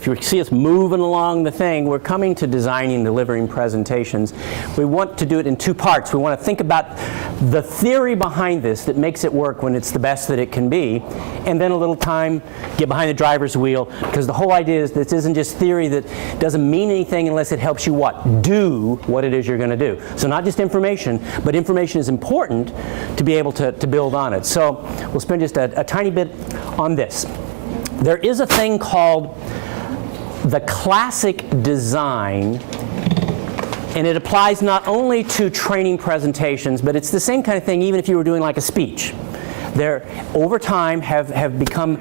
If you see us moving along the thing, we're coming to designing and delivering presentations. We want to do it in two parts. We want to think about the theory behind this that makes it work when it's the best that it can be, and then a little time, get behind the driver's wheel, because the whole idea is this isn't just theory that doesn't mean anything unless it helps you what? Do what it is you're going to do. So not just information, but information is important to be able to build on it. So we'll spend just a tiny bit on this. There is a thing called the classic design, and it applies not only to training presentations, but it's the same kind of thing even if you were doing like a speech. There, over time, have become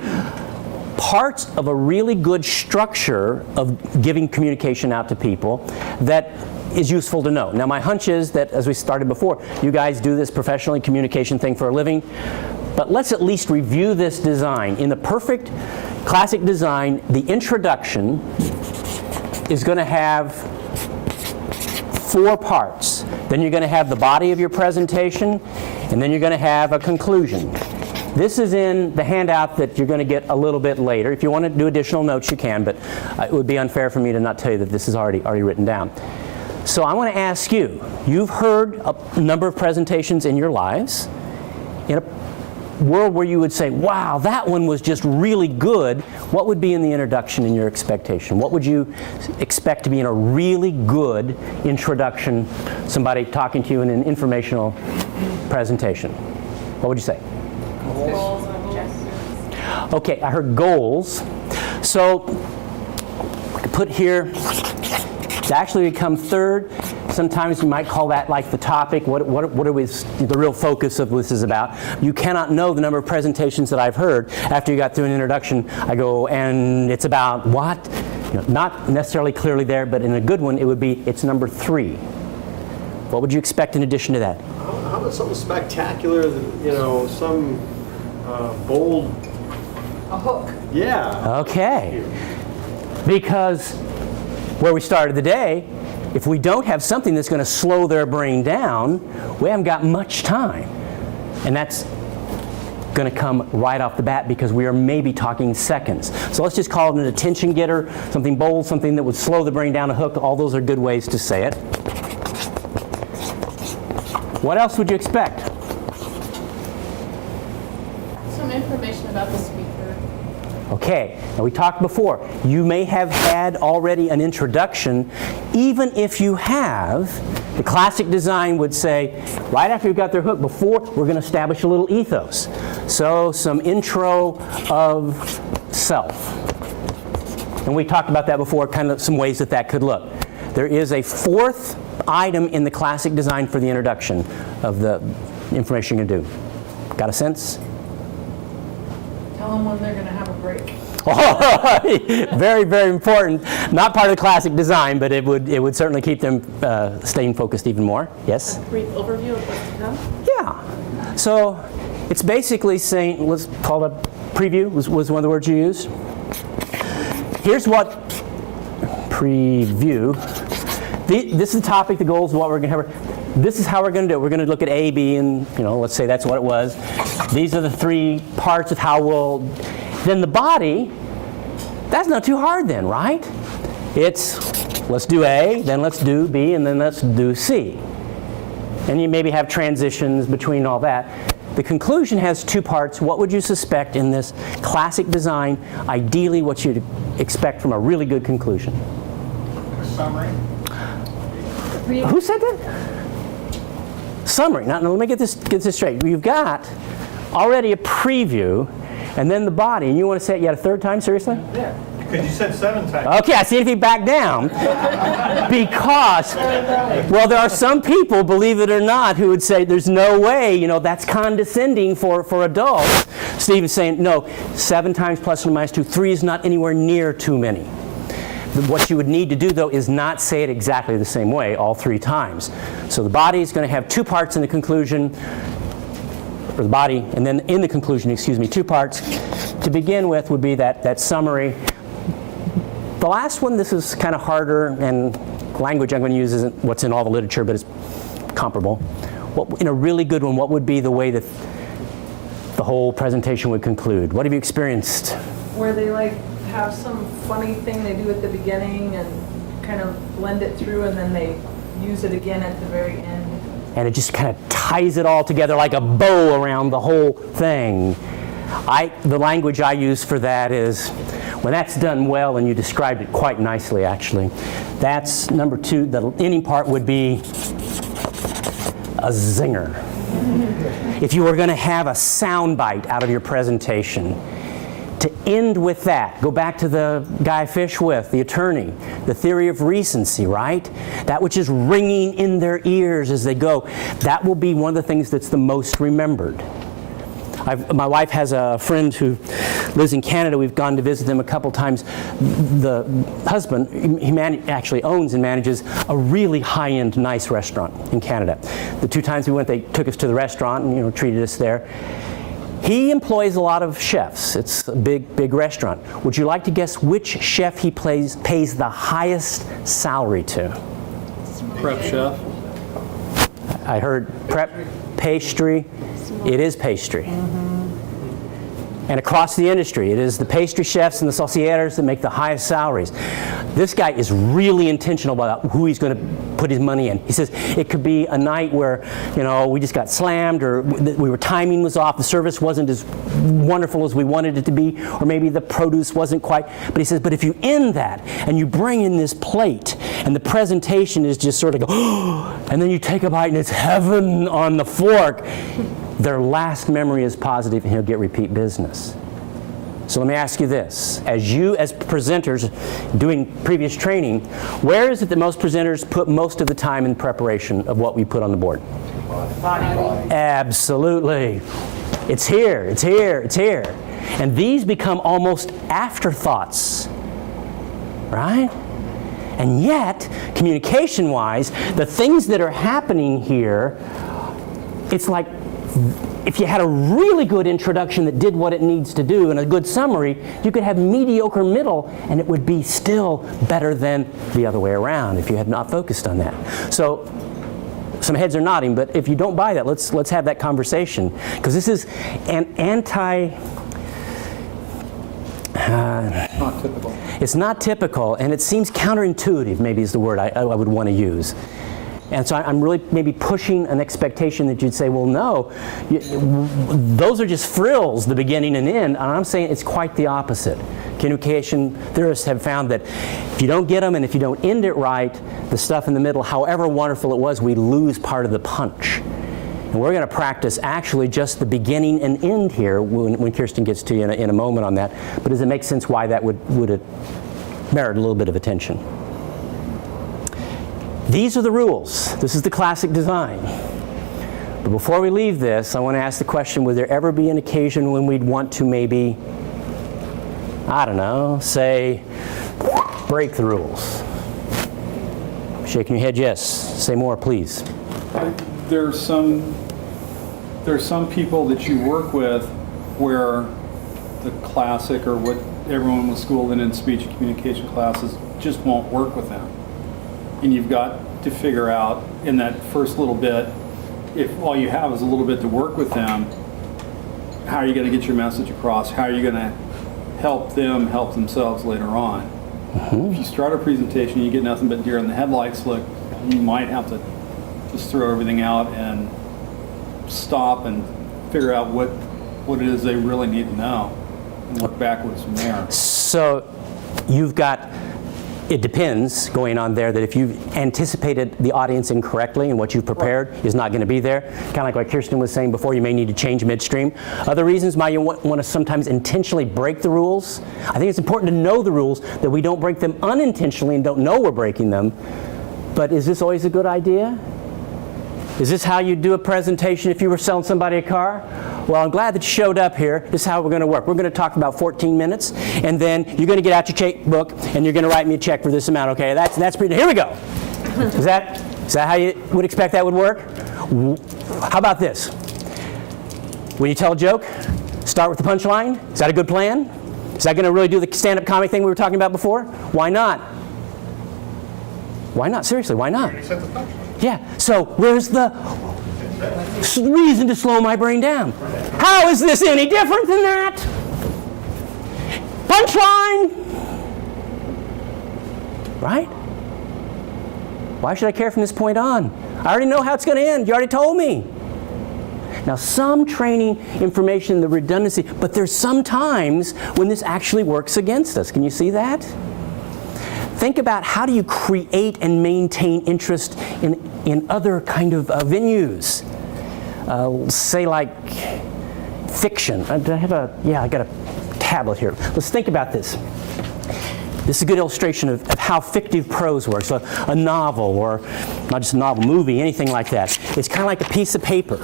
parts of a really good structure of giving communication out to people that is useful to know. Now my hunch is that, as we started before, you guys do this professionally, communication thing for a living, but let's at least review this design. In the perfect classic design, the introduction is going to have 4 parts. Then you're going to have the body of your presentation, and then you're going to have a conclusion. This is in the handout that you're going to get a little bit later. If you want to do additional notes, you can, but it would be unfair for me to not tell you that this is already written down. So I want to ask you, you've heard a number of presentations in your lives. In a world where you would say, wow, that one was just really good, what would be in the introduction in your expectation? What would you expect to be in a really good introduction, somebody talking to you in an informational presentation? What would you say? Goals and gestures. Okay, I heard goals. So I could put here, to actually become third. Sometimes you might call that like the topic. What are we, the real focus of this is about. You cannot know the number of presentations that I've heard after you got through an introduction. I go, and it's about what? You know, not necessarily clearly there, but in a good one it would be, it's number 3. What would you expect in addition to that? How about something spectacular, you know, some bold... A hook. Yeah. Okay. Because where we started the day, if we don't have something that's going to slow their brain down, we haven't got much time. And that's going to come right off the bat because we are maybe talking seconds. So let's just call it an attention getter, something bold, something that would slow the brain down, a hook. All those are good ways to say it. What else would you expect? Some information about the speaker. Okay, now we talked before, you may have had already an introduction. Even if you have, the classic design would say, right after you've got their hook, before, we're going to establish a little ethos. So some intro of self. And we talked about that before, kind of some ways that that could look. There is a 4th item in the classic design for the introduction of the information you're going to do. Got a sense? Tell them when they're going to have a break. Very, very important. Not part of the classic design, but it would certainly keep them staying focused even more. Yes? A brief overview of what's to come? Yeah. So it's basically saying, let's call it preview, was one of the words you used. Here's what preview. This is the topic, the goals, what we're going to have. This is how we're going to do it. We're going to look at A, B, and let's say that's what it was. These are the 3 parts of how we'll. Then the body, that's not too hard then, right? It's let's do A, then let's do B, and then let's do C. And you maybe have transitions between all that. The conclusion has 2 parts. What would you suspect in this classic design? Ideally, what you'd expect from a really good conclusion. Summary. Who said that? Summary. Now let me get this straight. You've got already a preview, and then the body, and you want to say it yet a 3rd time? Seriously? Yeah. Because you said 7 times. Okay, I see if he backed down. Because, well, there are some people, believe it or not, who would say there's no way, that's condescending for adults. Steve is saying, no, 7 times plus or minus 2. 3 is not anywhere near too many. What you would need to do, though, is not say it exactly the same way all 3 times. So the body is going to have 2 parts in the conclusion, or the body, and then in the conclusion, 2 parts. To begin with would be that summary. The last one, this is kind of harder, and language I'm going to use isn't what's in all the literature, but it's comparable. In a really good one, what would be the way that the whole presentation would conclude? What have you experienced? Where they have some funny thing they do at the beginning and kind of blend it through, and then they use it again at the very end. And it just kind of ties it all together like a bow around the whole thing. The language I use for that is, when that's done well, and you described it quite nicely actually, that's number 2, the ending part would be a zinger. If you were going to have a sound bite out of your presentation, to end with that, go back to the guy I fish with, the attorney, the theory of recency, right? That which is ringing in their ears as they go. That will be one of the things that's the most remembered. My wife has a friend who lives in Canada. We've gone to visit them a couple times. The husband, he actually owns and manages a really high-end, nice restaurant in Canada. The 2 times we went, they took us to the restaurant and treated us there. He employs a lot of chefs. It's a big restaurant. Would you like to guess which chef he pays the highest salary to? Prep chef. I heard prep, pastry. It is pastry. And across the industry, it is the pastry chefs and the sauciers that make the highest salaries. This guy is really intentional about who he's going to put his money in. He says it could be a night where, we just got slammed, or timing was off, the service wasn't as wonderful as we wanted it to be, or maybe the produce wasn't quite. But he says, but if you end that and you bring in this plate and the presentation is just sort of and then you take a bite and it's heaven on the fork, their last memory is positive and he'll get repeat business. So let me ask you this. As presenters doing previous training, where is it that most presenters put most of the time in preparation of what we put on the board? Body. Absolutely. It's here, it's here, it's here. And these become almost afterthoughts, right? And yet, communication-wise, the things that are happening here, it's like if you had a really good introduction that did what it needs to do and a good summary, you could have mediocre middle and it would be still better than the other way around if you had not focused on that. So some heads are nodding, but if you don't buy that, let's have that conversation, because this is an Not typical. It's not typical, and it seems counterintuitive, maybe is the word I would want to use. And so I'm really maybe pushing an expectation that you'd say, well, no, those are just frills, the beginning and end. And I'm saying it's quite the opposite. Communication theorists have found that if you don't get them and if you don't end it right, the stuff in the middle, however wonderful it was, we lose part of the punch. And we're going to practice actually just the beginning and end here when Kirsten gets to you in a moment on that. But does it make sense why that would merit a little bit of attention? These are the rules. This is the classic design. But before we leave this, I want to ask the question, would there ever be an occasion when we'd want to maybe, I don't know, say, break the rules? Shaking your head, yes. Say more, please. There's some people that you work with where the classic, or what everyone was schooled in speech and communication classes, just won't work with them. And you've got to figure out in that first little bit, if all you have is a little bit to work with them, how are you going to get your message across? How are you going to help them help themselves later on? If you start a presentation, you get nothing but deer in the headlights look, you might have to just throw everything out and stop and figure out what it is they really need to know and work backwards from there. So you've got, it depends going on there, that if you've anticipated the audience incorrectly and what you've prepared is not going to be there, kind of like what Kirsten was saying before, you may need to change midstream. Other reasons why you want to sometimes intentionally break the rules. I think it's important to know the rules, that we don't break them unintentionally and don't know we're breaking them. But is this always a good idea? Is this how you do a presentation if you were selling somebody a car? Well, I'm glad that you showed up here. This is how we're going to work. We're going to talk about 14 minutes, and then you're going to get out your checkbook, and you're going to write me a check for this amount. Okay, that's pretty. Here we go. Is that how you would expect that would work? How about this? When you tell a joke, start with the punchline. Is that a good plan? Is that going to really do the stand-up comedy thing we were talking about before? Why not? Why not? Seriously, why not? Yeah, so where's the reason to slow my brain down? How is this any different than that? Punchline! Right? Why should I care from this point on? I already know how it's going to end. You already told me. Now, some training information, the redundancy, but there's some times when this actually works against us. Can you see that? Think about how do you create and maintain interest in other kind of venues. Say like fiction. Do I have I got a tablet here. Let's think about this. This is a good illustration of how fictive prose works. A novel, or not just a novel, movie, anything like that. It's kind of like a piece of paper.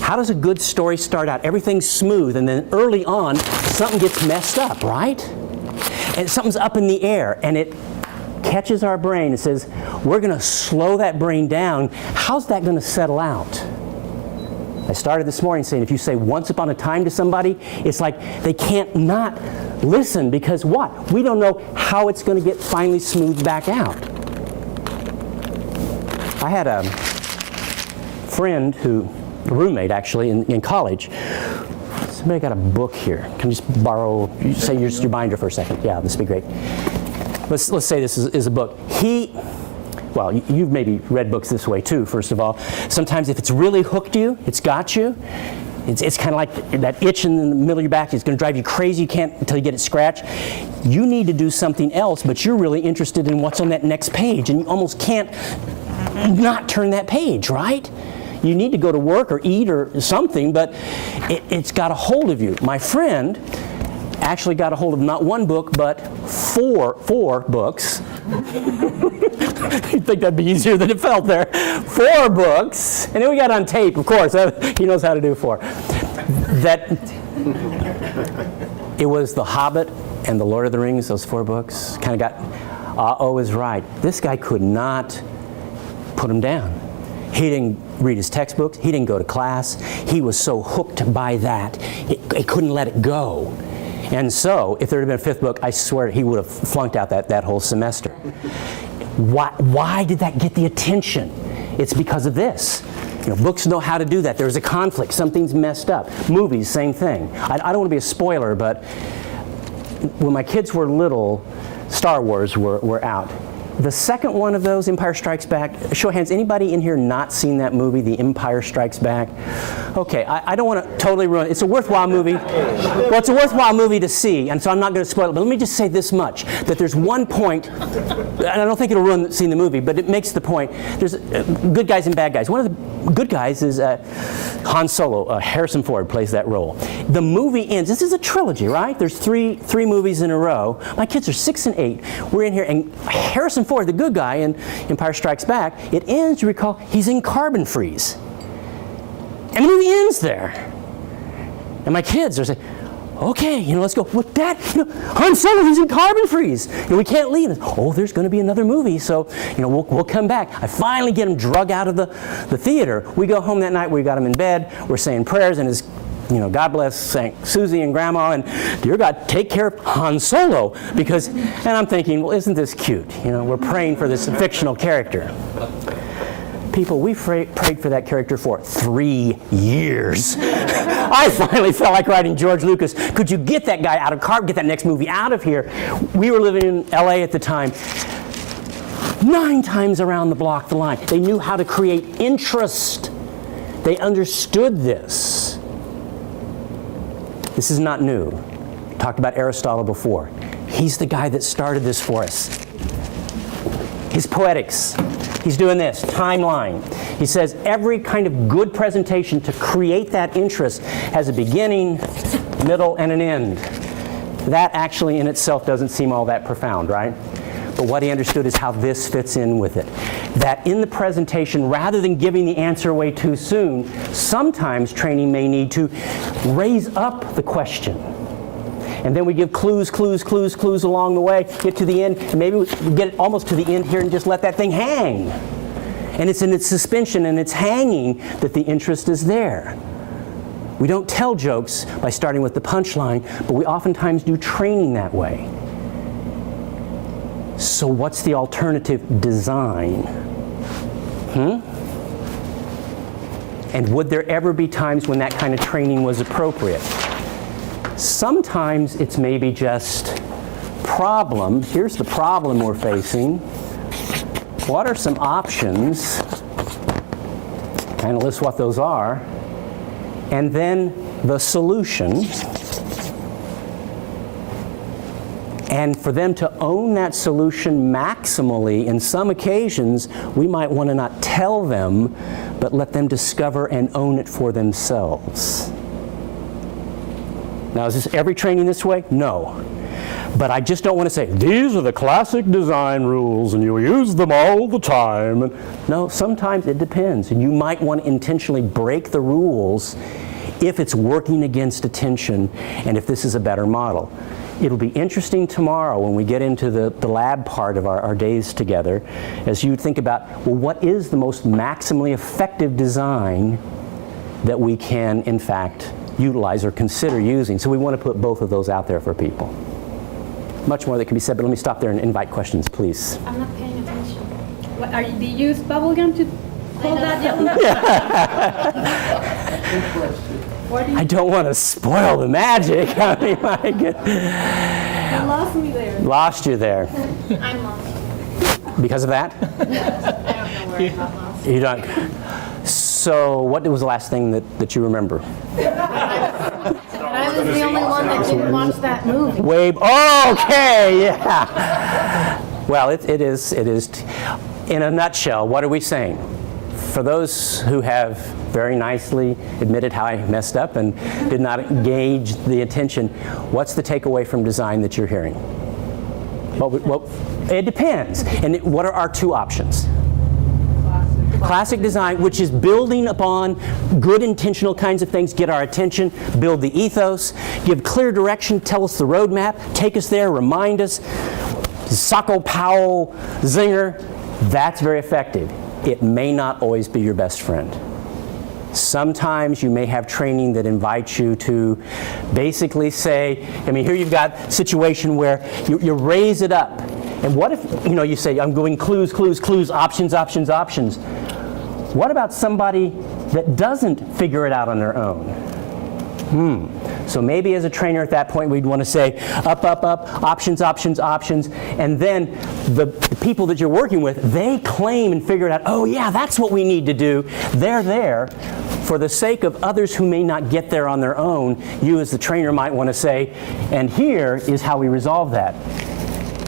How does a good story start out? Everything's smooth, and then early on, something gets messed up, right? And something's up in the air, and it catches our brain and says, we're going to slow that brain down. How's that going to settle out? I started this morning saying if you say once upon a time to somebody, it's like they can't not listen because what? We don't know how it's going to get finally smoothed back out. I had a friend a roommate actually in college. Somebody got a book here. Can I just borrow, say your binder for a second? Yeah, this would be great. Let's say this is a book. Well, you've maybe read books this way too, first of all. Sometimes if it's really hooked you, it's got you. It's kind of like that itch in the middle of your back. It's going to drive you crazy. You can't until you get it scratched. You need to do something else, but you're really interested in what's on that next page, and you almost can't not turn that page, right? You need to go to work or eat or something, but it's got a hold of you. My friend actually got a hold of not one book, but four books. You'd think that'd be easier than it felt there. 4 books. And then we got on tape, of course. He knows how to do 4. It was The Hobbit and The Lord of the Rings, those 4 books. Kind of got, is right. This guy could not put them down. He didn't read his textbooks. He didn't go to class. He was so hooked by that, he couldn't let it go. And so, if there had been a 5th book, I swear he would have flunked out that whole semester. Why did that get the attention? It's because of this. Books know how to do that. There's a conflict. Something's messed up. Movies, same thing. I don't want to be a spoiler, but when my kids were little, Star Wars were out. The second one of those, Empire Strikes Back, show of hands, anybody in here not seen that movie, The Empire Strikes Back? Okay, I don't want to totally ruin it. It's a worthwhile movie. Well, it's a worthwhile movie to see, and so I'm not going to spoil it, but let me just say this much, that there's one point, and I don't think it'll ruin seeing the movie, but it makes the point. There's good guys and bad guys. One of the good guys is Han Solo. Harrison Ford plays that role. The movie ends. This is a trilogy, right? There's three movies in a row. My kids are 6 and 8. We're in here, and Harrison Ford, the good guy in Empire Strikes Back, it ends, you recall, he's in carbon freeze. And the movie ends there. And my kids are saying, okay, let's go. Well, Dad, Han Solo, he's in carbon freeze. We can't leave. There's going to be another movie, so we'll come back. I finally get him drug out of the theater. We go home that night. We got him in bed. We're saying prayers, and his, God bless St. Susie and Grandma, and dear God, take care of Han Solo, and I'm thinking, well, isn't this cute? We're praying for this fictional character. People, we prayed for that character for 3 years. I finally felt like writing George Lucas. Could you get that guy out of carbon, get that next movie out of here? We were living in LA at the time. 9 times around the block the line. They knew how to create interest. They understood this. This is not new. Talked about Aristotle before. He's the guy that started this for us. His Poetics. He's doing this, timeline. He says every kind of good presentation to create that interest has a beginning, middle, and an end. That actually in itself doesn't seem all that profound, right? But what he understood is how this fits in with it. That in the presentation, rather than giving the answer away too soon, sometimes training may need to raise up the question. And then we give clues along the way, get to the end, and maybe we get it almost to the end here and just let that thing hang. And it's in its suspension and it's hanging that the interest is there. We don't tell jokes by starting with the punchline, but we oftentimes do training that way. So what's the alternative design? And would there ever be times when that kind of training was appropriate? Sometimes it's maybe just problem. Here's the problem we're facing. What are some options? Kind of list what those are. And then the solution. And for them to own that solution maximally, in some occasions, we might want to not tell them, but let them discover and own it for themselves. Now, is this every training this way? No. But I just don't want to say, these are the classic design rules and you'll use them all the time. No, sometimes it depends. And you might want to intentionally break the rules if it's working against attention and if this is a better model. It'll be interesting tomorrow when we get into the lab part of our days together, as you think about, well, what is the most maximally effective design that we can, in fact, utilize or consider using. So we want to put both of those out there for people. Much more that can be said, but let me stop there and invite questions, please. I'm not paying attention. What, do you use bubble gum to hold that yellow? I don't want to spoil the magic. I mean, my goodness. You lost me there. Lost you there. I'm lost. Because of that? I don't know where I got lost. You don't. So what was the last thing that you remember? I was the only one that didn't watch that movie. Wave. Oh, okay, yeah. Well, it is. In a nutshell, what are we saying? For those who have very nicely admitted how I messed up and did not engage the attention, what's the takeaway from design that you're hearing? Well, it depends. And what are our two options? Classic design, which is building upon good intentional kinds of things, get our attention, build the ethos, give clear direction, tell us the roadmap, take us there, remind us. Sacco, Powell, Zinger, that's very effective. It may not always be your best friend. Sometimes you may have training that invites you to basically say, I mean, here you've got a situation where you raise it up. And what if, you say, I'm going clues, options. What about somebody that doesn't figure it out on their own? So maybe as a trainer at that point, we'd want to say, up, options. And then the people that you're working with, they claim and figure it out, oh yeah, that's what we need to do. They're there. For the sake of others who may not get there on their own, you as the trainer might want to say, and here is how we resolve that.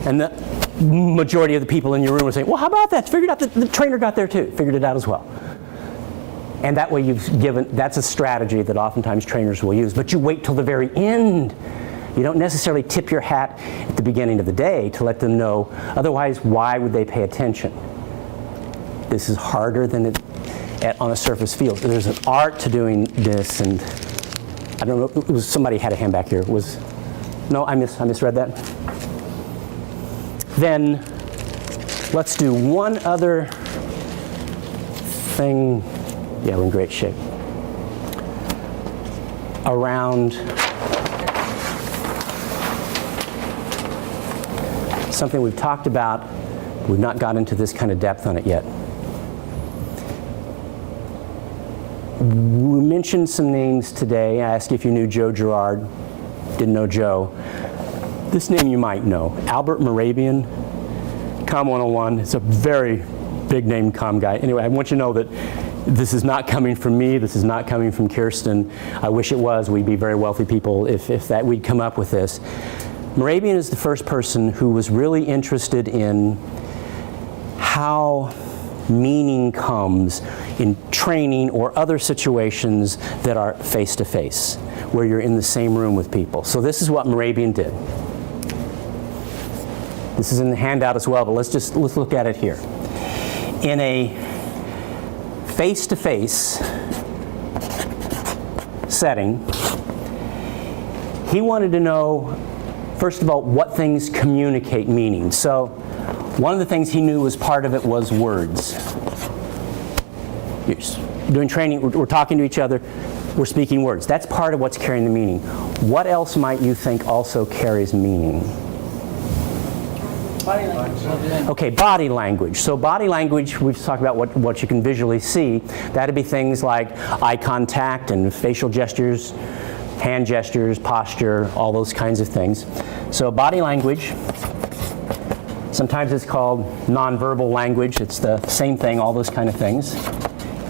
And the majority of the people in your room are saying, well, how about that? Figured out that the trainer got there too, figured it out as well. And that way that's a strategy that oftentimes trainers will use. But you wait till the very end. You don't necessarily tip your hat at the beginning of the day to let them know. Otherwise, why would they pay attention? This is harder than on a surface field. There's an art to doing this, and I don't know, it was somebody had a hand back here. No, I misread that. Then let's do one other thing. Yeah, we're in great shape. Around something we've talked about, we've not got into this kind of depth on it yet. We mentioned some names today. I asked you if you knew Joe Girard. Didn't know Joe. This name you might know, Albert Mehrabian, Com 101. It's a very big name com guy. Anyway, I want you to know that this is not coming from me. This is not coming from Kirsten. I wish it was. We'd be very wealthy people if we'd come up with this. Mehrabian is the first person who was really interested in how meaning comes in training or other situations that are face-to-face, where you're in the same room with people. So this is what Mehrabian did. This is in the handout as well, but let's look at it here. In a face-to-face setting, he wanted to know, first of all, what things communicate meaning. So one of the things he knew was part of it was words. You're doing training, we're talking to each other, we're speaking words. That's part of what's carrying the meaning. What else might you think also carries meaning? Body language. Okay, body language. So body language, we've talked about what you can visually see. That'd be things like eye contact and facial gestures, hand gestures, posture, all those kinds of things. So body language, sometimes it's called nonverbal language. It's the same thing, all those kind of things.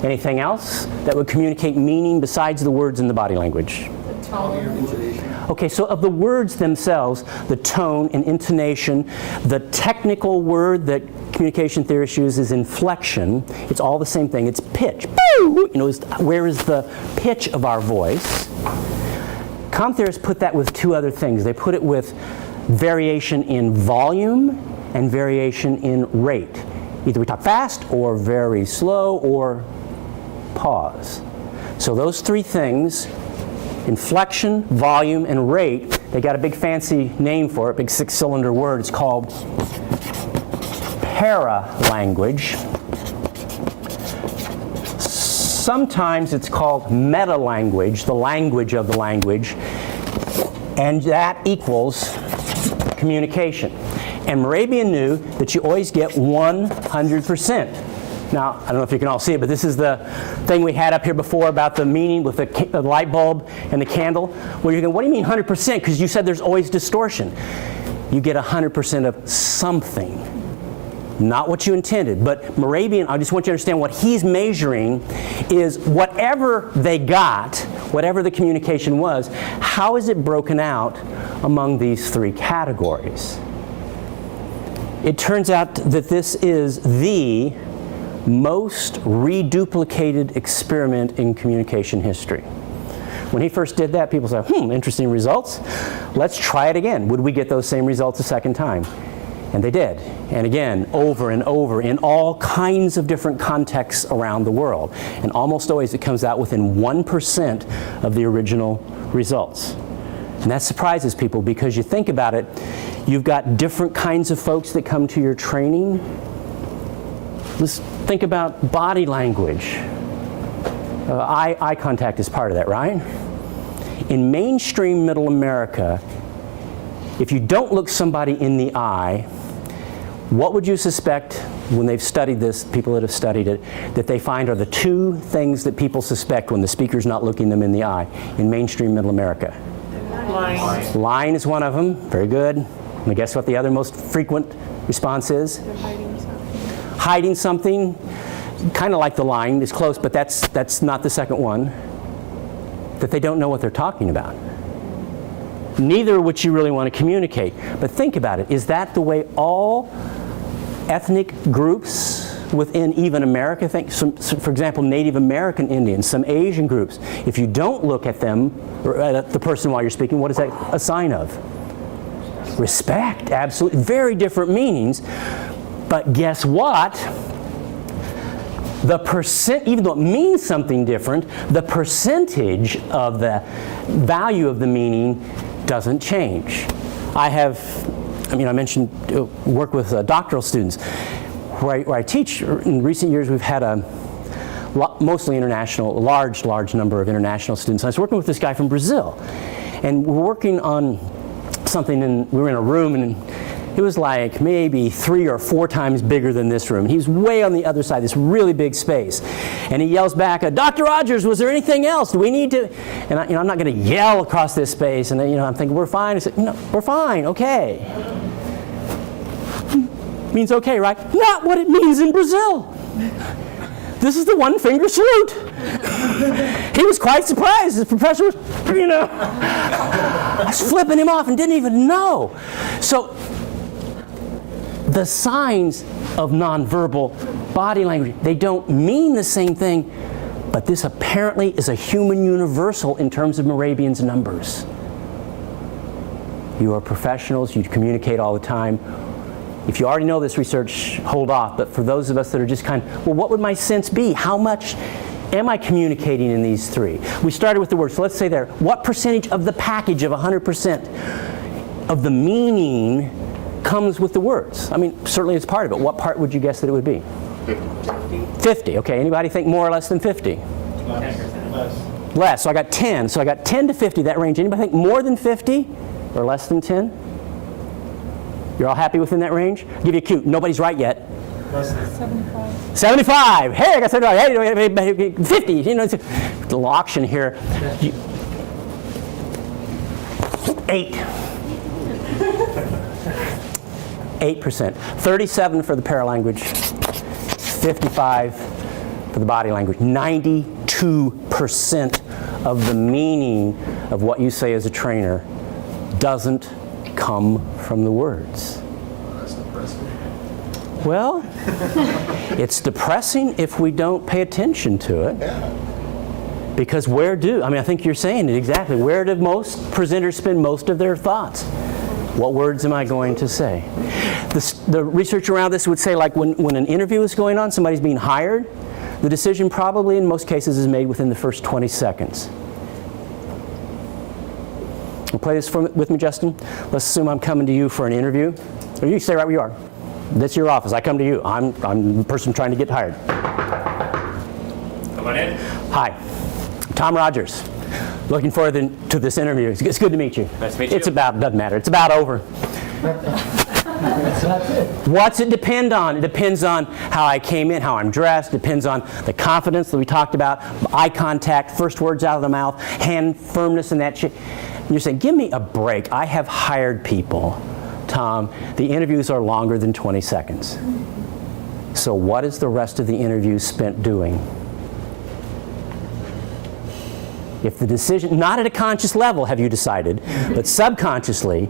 Anything else that would communicate meaning besides the words in the body language? Okay, so of the words themselves, the tone and intonation, the technical word that communication theorists use is inflection. It's all the same thing. It's pitch. You know, where is the pitch of our voice? Com theorists put that with two other things. They put it with variation in volume and variation in rate. Either we talk fast or very slow or pause. So those three things, inflection, volume, and rate, they got a big fancy name for it, big 6-cylinder word. It's called paralanguage. Sometimes it's called meta-language, the language of the language, and that equals communication. And Mehrabian knew that you always get 100%. Now, I don't know if you can all see it, but this is the thing we had up here before about the meaning with the light bulb and the candle. Well, you're going, what do you mean 100%? Because you said there's always distortion. You get 100% of something. Not what you intended, but Mehrabian, I just want you to understand what he's measuring is whatever they got, whatever the communication was, how is it broken out among these three categories? It turns out that this is the most reduplicated experiment in communication history. When he first did that, people said, interesting results. Let's try it again. Would we get those same results a second time? And they did. And again, over and over in all kinds of different contexts around the world. And almost always it comes out within 1% of the original results. And that surprises people because you think about it, you've got different kinds of folks that come to your training. Let's think about body language. Eye contact is part of that, right? In mainstream middle America, if you don't look somebody in the eye, what would you suspect when they've studied this, people that have studied it, that they find are the two things that people suspect when the speaker's not looking them in the eye in mainstream middle America? Lying is one of them. Very good. And guess what the other most frequent response is? Hiding something. Kind of like the lying is close, but that's not the second one. That they don't know what they're talking about. Neither would you really want to communicate. But think about it. Is that the way all ethnic groups within even America think? For example, Native American Indians, some Asian groups. If you don't look at them, or at the person while you're speaking, what is that a sign of? Respect. Absolutely. Very different meanings. But guess what? The percent, even though it means something different, the percentage of the value of the meaning doesn't change. I mentioned work with doctoral students. Where I teach, in recent years we've had a mostly international, a large number of international students. I was working with this guy from Brazil, and we're working on something, and we were in a room, and it was like maybe 3 or 4 times bigger than this room. He's way on the other side, this really big space. And he yells back, Dr. Rogers, was there anything else? Do we need to? And I'm not going to yell across this space. And I'm thinking, we're fine. I said, no, we're fine, okay. Means okay, right? Not what it means in Brazil. This is the one-finger salute. He was quite surprised. His professor was, I was flipping him off and didn't even know. So the signs of nonverbal body language, they don't mean the same thing, but this apparently is a human universal in terms of Mehrabian's numbers. You are professionals, you communicate all the time. If you already know this research, hold off, but for those of us that are just well, what would my sense be? How much am I communicating in these three? We started with the words, so let's say there, what percentage of the package of 100% of the meaning comes with the words? I mean, certainly it's part of it. What part would you guess that it would be? 50. Okay, anybody think more or less than 50? Less. So I got 10. So I got 10 to 50, that range. Anybody think more than 50 or less than 10? You're all happy within that range? I'll give you a cue. Nobody's right yet. 75. 75. Hey, I got 75. Hey, 50. It's a little auction here. 8%. 37 for the paralanguage, 55 for the body language. 92% of the meaning of what you say as a trainer doesn't come from the words. That's depressing. Well, it's depressing if we don't pay attention to it. Because I think you're saying it exactly. Where do most presenters spend most of their thoughts? What words am I going to say? The research around this would say, like when an interview is going on, somebody's being hired, the decision probably in most cases is made within the first 20 seconds. You play this with me, Justin? Let's assume I'm coming to you for an interview. Or you stay right where you are. This is your office. I come to you. I'm the person trying to get hired. Come on in. Hi. Tom Rogers. Looking forward to this interview. It's good to meet you. Nice to meet you. Doesn't matter. It's about over. What's it depend on? It depends on how I came in, how I'm dressed. It depends on the confidence that we talked about, eye contact, first words out of the mouth, hand firmness and that shit. And you're saying, give me a break. I have hired people, Tom. The interviews are longer than 20 seconds. So what is the rest of the interview spent doing? If the decision, not at a conscious level have you decided, but subconsciously,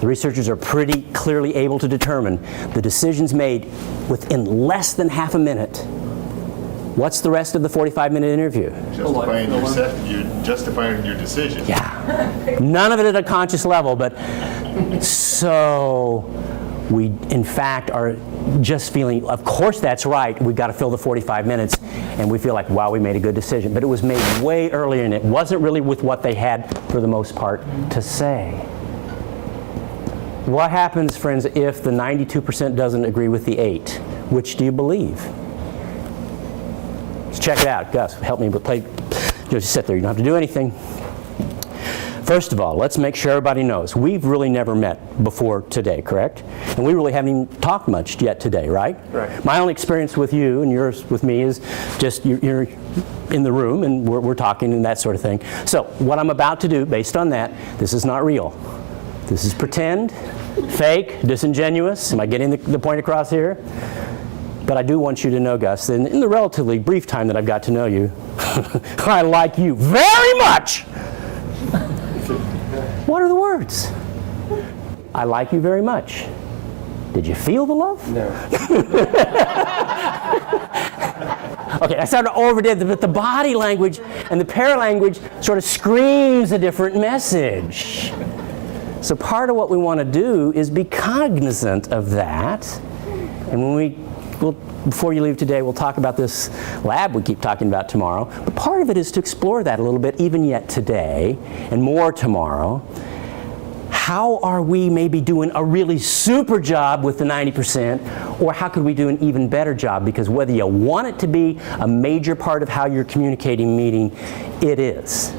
the researchers are pretty clearly able to determine the decisions made within less than half a minute. What's the rest of the 45-minute interview? Justifying your decision. Yeah. None of it at a conscious level, but so we, in fact, are just feeling, of course that's right, we've got to fill the 45 minutes, and we feel like, wow, we made a good decision. But it was made way earlier, and it wasn't really with what they had, for the most part, to say. What happens, friends, if the 92% doesn't agree with the 8? Which do you believe? Let's check it out. Gus, help me, but just sit there. You don't have to do anything. First of all, let's make sure everybody knows. We've really never met before today, correct? And we really haven't even talked much yet today, right? Right. My only experience with you and yours with me is just you're in the room and we're talking and that sort of thing. So what I'm about to do, based on that, this is not real. This is pretend, fake, disingenuous. Am I getting the point across here? But I do want you to know, Gus, that in the relatively brief time that I've got to know you, I like you very much. What are the words? I like you very much. Did you feel the love? No. Okay, I sort of overdid it, but the body language and the paralanguage sort of screams a different message. So part of what we want to do is be cognizant of that. And when before you leave today, we'll talk about this lab we keep talking about tomorrow. But part of it is to explore that a little bit, even yet today, and more tomorrow. How are we maybe doing a really super job with the 90%, or how could we do an even better job? Because whether you want it to be a major part of how you're communicating meeting, it is.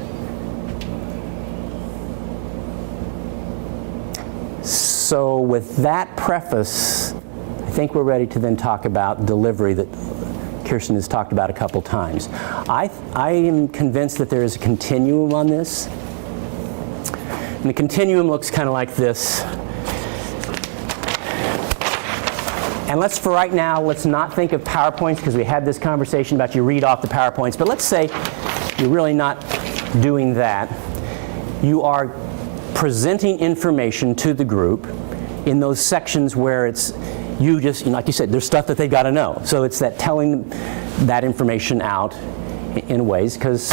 So with that preface, I think we're ready to then talk about delivery that Kirsten has talked about a couple times. I am convinced that there is a continuum on this. And the continuum looks kind of like this. And for right now, let's not think of PowerPoints, because we had this conversation about you read off the PowerPoints. But let's say you're really not doing that. You are presenting information to the group in those sections where it's you just, like you said, there's stuff that they've got to know. So it's that telling that information out in ways, because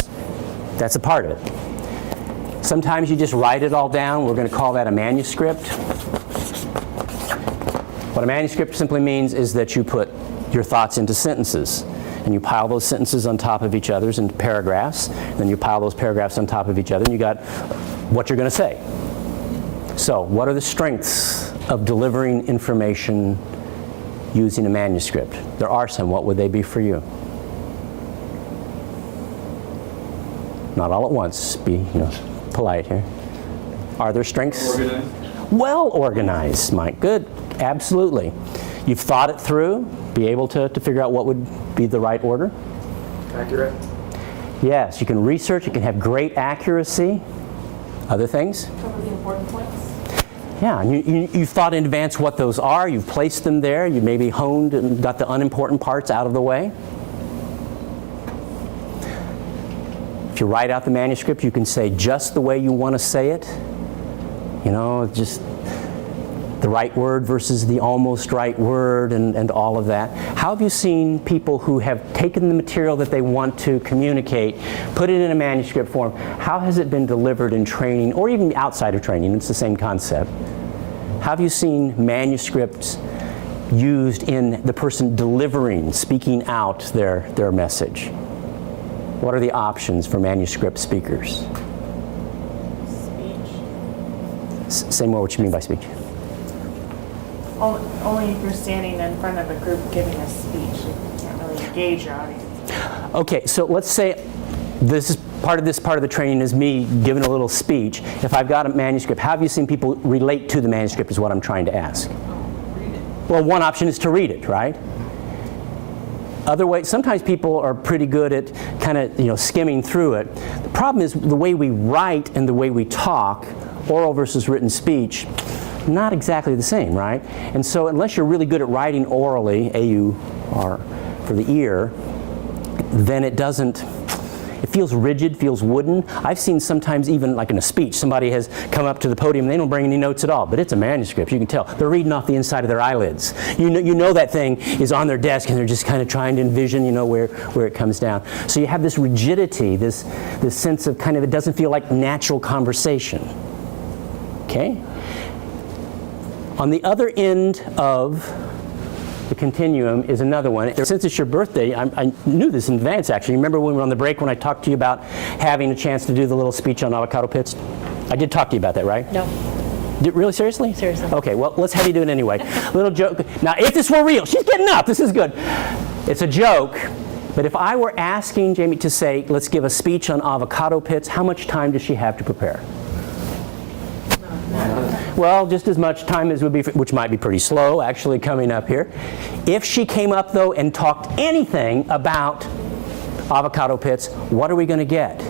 that's a part of it. Sometimes you just write it all down. We're going to call that a manuscript. What a manuscript simply means is that you put your thoughts into sentences, and you pile those sentences on top of each other into paragraphs, and then you pile those paragraphs on top of each other, and you got what you're going to say. So what are the strengths of delivering information using a manuscript? There are some. What would they be for you? Not all at once. Be polite here. Are there strengths? Organized. Well organized, Mike. Good. Absolutely. You've thought it through. Be able to figure out what would be the right order. Accurate. Yes. You can research. You can have great accuracy. Other things? Cover the important points. Yeah, and you've thought in advance what those are. You've placed them there. You maybe honed and got the unimportant parts out of the way. If you write out the manuscript, you can say just the way you want to say it. You know, just the right word versus the almost right word and all of that. How have you seen people who have taken the material that they want to communicate, put it in a manuscript form? How has it been delivered in training, or even outside of training? It's the same concept. How have you seen manuscripts used in the person delivering, speaking out their message? What are the options for manuscript speakers? Speech. Say more what you mean by speech. Only if you're standing in front of a group giving a speech. You can't really engage your audience. Okay, so let's say this part of the training is me giving a little speech. If I've got a manuscript, how have you seen people relate to the manuscript is what I'm trying to ask. Read it. Well, one option is to read it, right? Other ways, sometimes people are pretty good at kind of, skimming through it. The problem is the way we write and the way we talk, oral versus written speech, not exactly the same, right? And so unless you're really good at writing orally, A-U-R, for the ear, then it feels rigid, feels wooden. I've seen sometimes even like in a speech, somebody has come up to the podium and they don't bring any notes at all, but it's a manuscript, you can tell. They're reading off the inside of their eyelids. You know that thing is on their desk and they're just kind of trying to envision, where it comes down. So you have this rigidity, this sense of kind of, it doesn't feel like natural conversation. Okay? On the other end of the continuum is another one. Since it's your birthday, I knew this in advance actually. Remember when we were on the break when I talked to you about having a chance to do the little speech on avocado pits? I did talk to you about that, right? No. Really, seriously? Seriously. Okay, well, let's have you do it anyway. Little joke. Now, if this were real, she's getting up, this is good. It's a joke, but if I were asking Jamie to say, let's give a speech on avocado pits, how much time does she have to prepare? Well, just as much time as would be, which might be pretty slow actually coming up here. If she came up though and talked anything about avocado pits, what are we going to get?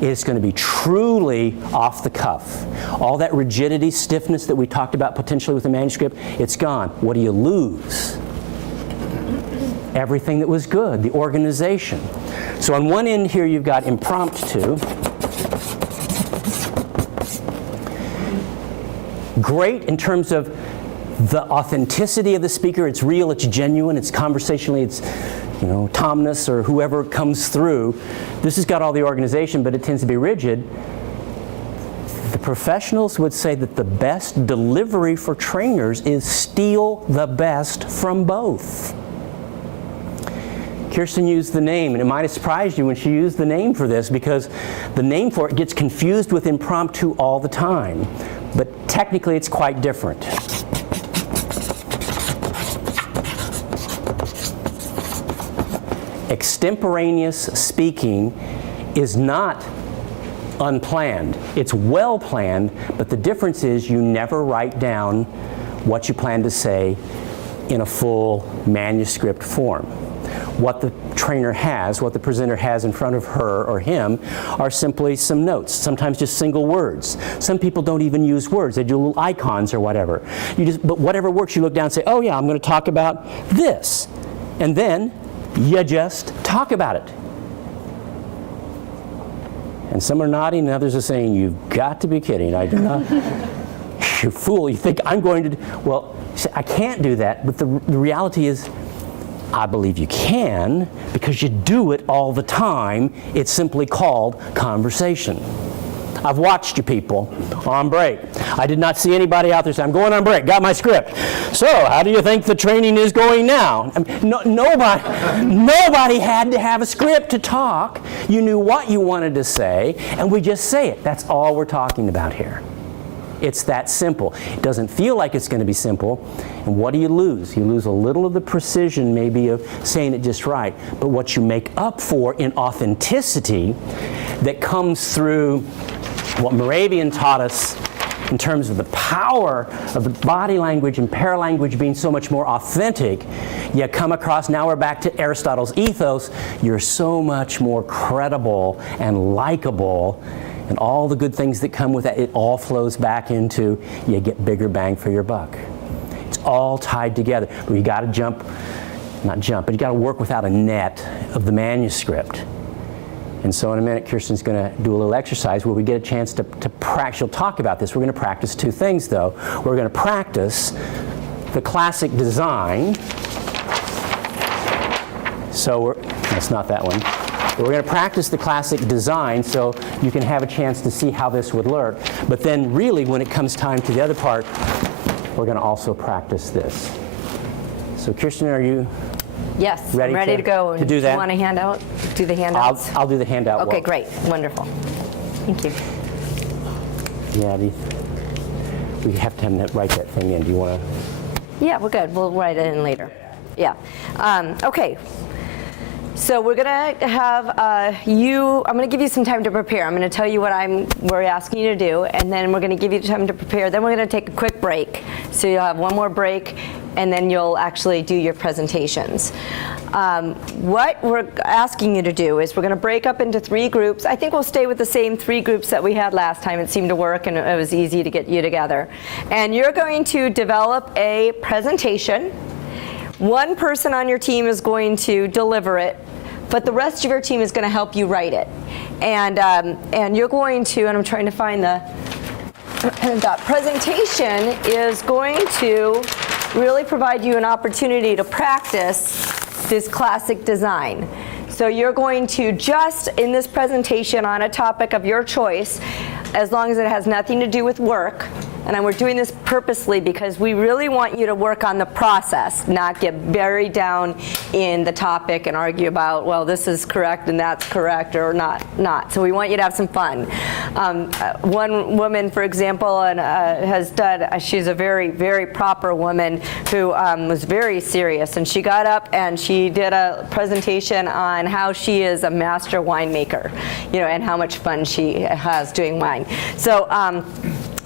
It's going to be truly off the cuff. All that rigidity, stiffness that we talked about potentially with the manuscript, it's gone. What do you lose? Everything that was good, the organization. So on one end here you've got impromptu. Great in terms of the authenticity of the speaker. It's real, it's genuine, it's conversationally, it's Tomness or whoever comes through. This has got all the organization, but it tends to be rigid. The professionals would say that the best delivery for trainers is steal the best from both. Kirsten used the name, and it might have surprised you when she used the name for this because the name for it gets confused with impromptu all the time. But technically it's quite different. Extemporaneous speaking is not unplanned. It's well planned, but the difference is you never write down what you plan to say in a full manuscript form. What the trainer has, what the presenter has in front of her or him are simply some notes, sometimes just single words. Some people don't even use words, they do little icons or whatever. But whatever works, you look down and say, oh yeah, I'm going to talk about this. And then you just talk about it. And some are nodding and others are saying, you've got to be kidding, I do not. You fool, you think I'm going to, well, I can't do that, but the reality is, I believe you can because you do it all the time. It's simply called conversation. I've watched you people on break. I did not see anybody out there say, I'm going on break, got my script. So, how do you think the training is going now? Nobody had to have a script to talk. You knew what you wanted to say, and we just say it. That's all we're talking about here. It's that simple. It doesn't feel like it's going to be simple. And what do you lose? You lose a little of the precision maybe of saying it just right. But what you make up for in authenticity that comes through what Mehrabian taught us in terms of the power of the body language and paralanguage being so much more authentic, you come across, now we're back to Aristotle's ethos, you're so much more credible and likable and all the good things that come with that, it all flows back into you get bigger bang for your buck. It's all tied together. But you got to but you got to work without a net of the manuscript. And so in a minute, Kirsten's going to do a little exercise where we get a chance to practice. She'll talk about this. We're going to practice two things, though. We're going to practice the classic design. So that's not that one. But we're going to practice the classic design so you can have a chance to see how this would work. But then really, when it comes time to the other part, we're going to also practice this. So Kirsten, are you Yes, ready I'm ready to go. to do that? Do you want a handout? Do the handouts? I'll do the handout. Okay, walk. great. Wonderful. Thank you. Yeah, we have to write that thing in. Do you want to? Yeah, we're good. We'll write it in later. Yeah. Okay. So we're going to have I'm going to give you some time to prepare. I'm going to tell you what we're asking you to do, and then we're going to give you time to prepare. Then we're going to take a quick break. So you'll have one more break, and then you'll actually do your presentations. What we're asking you to do is we're going to break up into 3 groups. I think we'll stay with the same 3 groups that we had last time. It seemed to work, and it was easy to get you together. And you're going to develop a presentation. One person on your team is going to deliver it, but the rest of your team is going to help you write it. And you're going to, and I'm trying to find the presentation is going to really provide you an opportunity to practice this classic design. So you're going to just, in this presentation on a topic of your choice, as long as it has nothing to do with work, and we're doing this purposely because we really want you to work on the process, not get buried down in the topic and argue about, well, this is correct and that's correct or not. So we want you to have some fun. One woman, for example, has done, she's a very, very proper woman who was very serious, and she got up and she did a presentation on how she is a master winemaker, and how much fun she has doing wine. So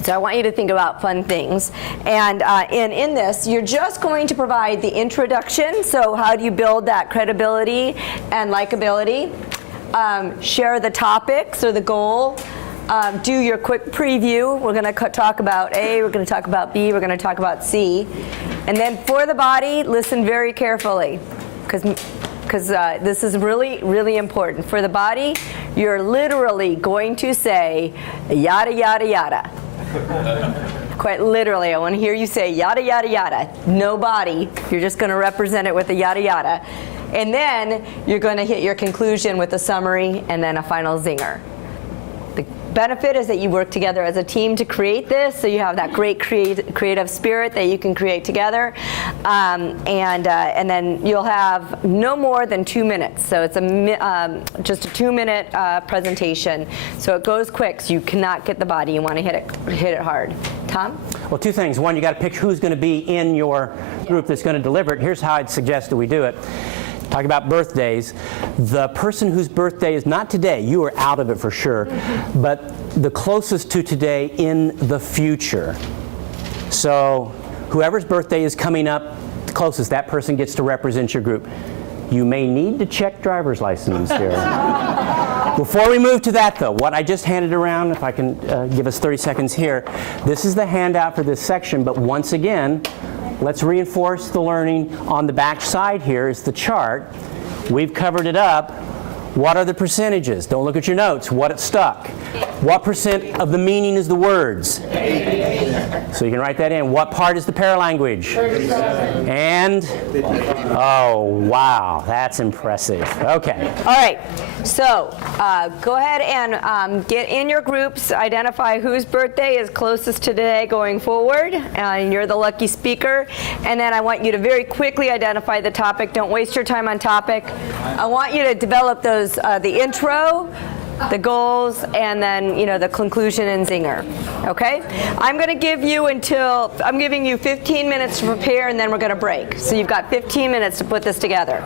I want you to think about fun things. And in this, you're just going to provide the introduction. So how do you build that credibility and likability? Share the topics or the goal. Do your quick preview. We're going to talk about A, we're going to talk about B, we're going to talk about C. And then for the body, listen very carefully, because this is really, really important. For the body, you're literally going to say yada, yada, yada. Quite literally, I want to hear you say yada, yada, yada. No body. You're just going to represent it with a yada, yada. And then you're going to hit your conclusion with a summary and then a final zinger. The benefit is that you work together as a team to create this, so you have that great creative spirit that you can create together. And then you'll have no more than 2 minutes. So it's just a 2-minute presentation. So it goes quick, so you cannot get the body. You want to hit it hard. Tom? Well, 2 things. One, you got to pick who's going to be in your group that's going to deliver it. Here's how I'd suggest that we do it. Talk about birthdays. The person whose birthday is not today, you are out of it for sure, but the closest to today in the future. So whoever's birthday is coming up the closest, that person gets to represent your group. You may need to check driver's license here. Before we move to that, though, what I just handed around, if I can give us 30 seconds here, this is the handout for this section, but once again, let's reinforce the learning. On the back side here is the chart. We've covered it up. What are the percentages? Don't look at your notes. What it stuck? What percent of the meaning is the words? 80%. So you can write that in. What part is the paralanguage? 37%. And? Oh, wow. That's impressive. Okay. All right. So go ahead and get in your groups. Identify whose birthday is closest to today going forward. And you're the lucky speaker. And then I want you to very quickly identify the topic. Don't waste your time on topic. I want you to develop those, the intro, the goals, and then the conclusion and zinger. Okay? I'm giving you 15 minutes to prepare, and then we're going to break. So you've got 15 minutes to put this together.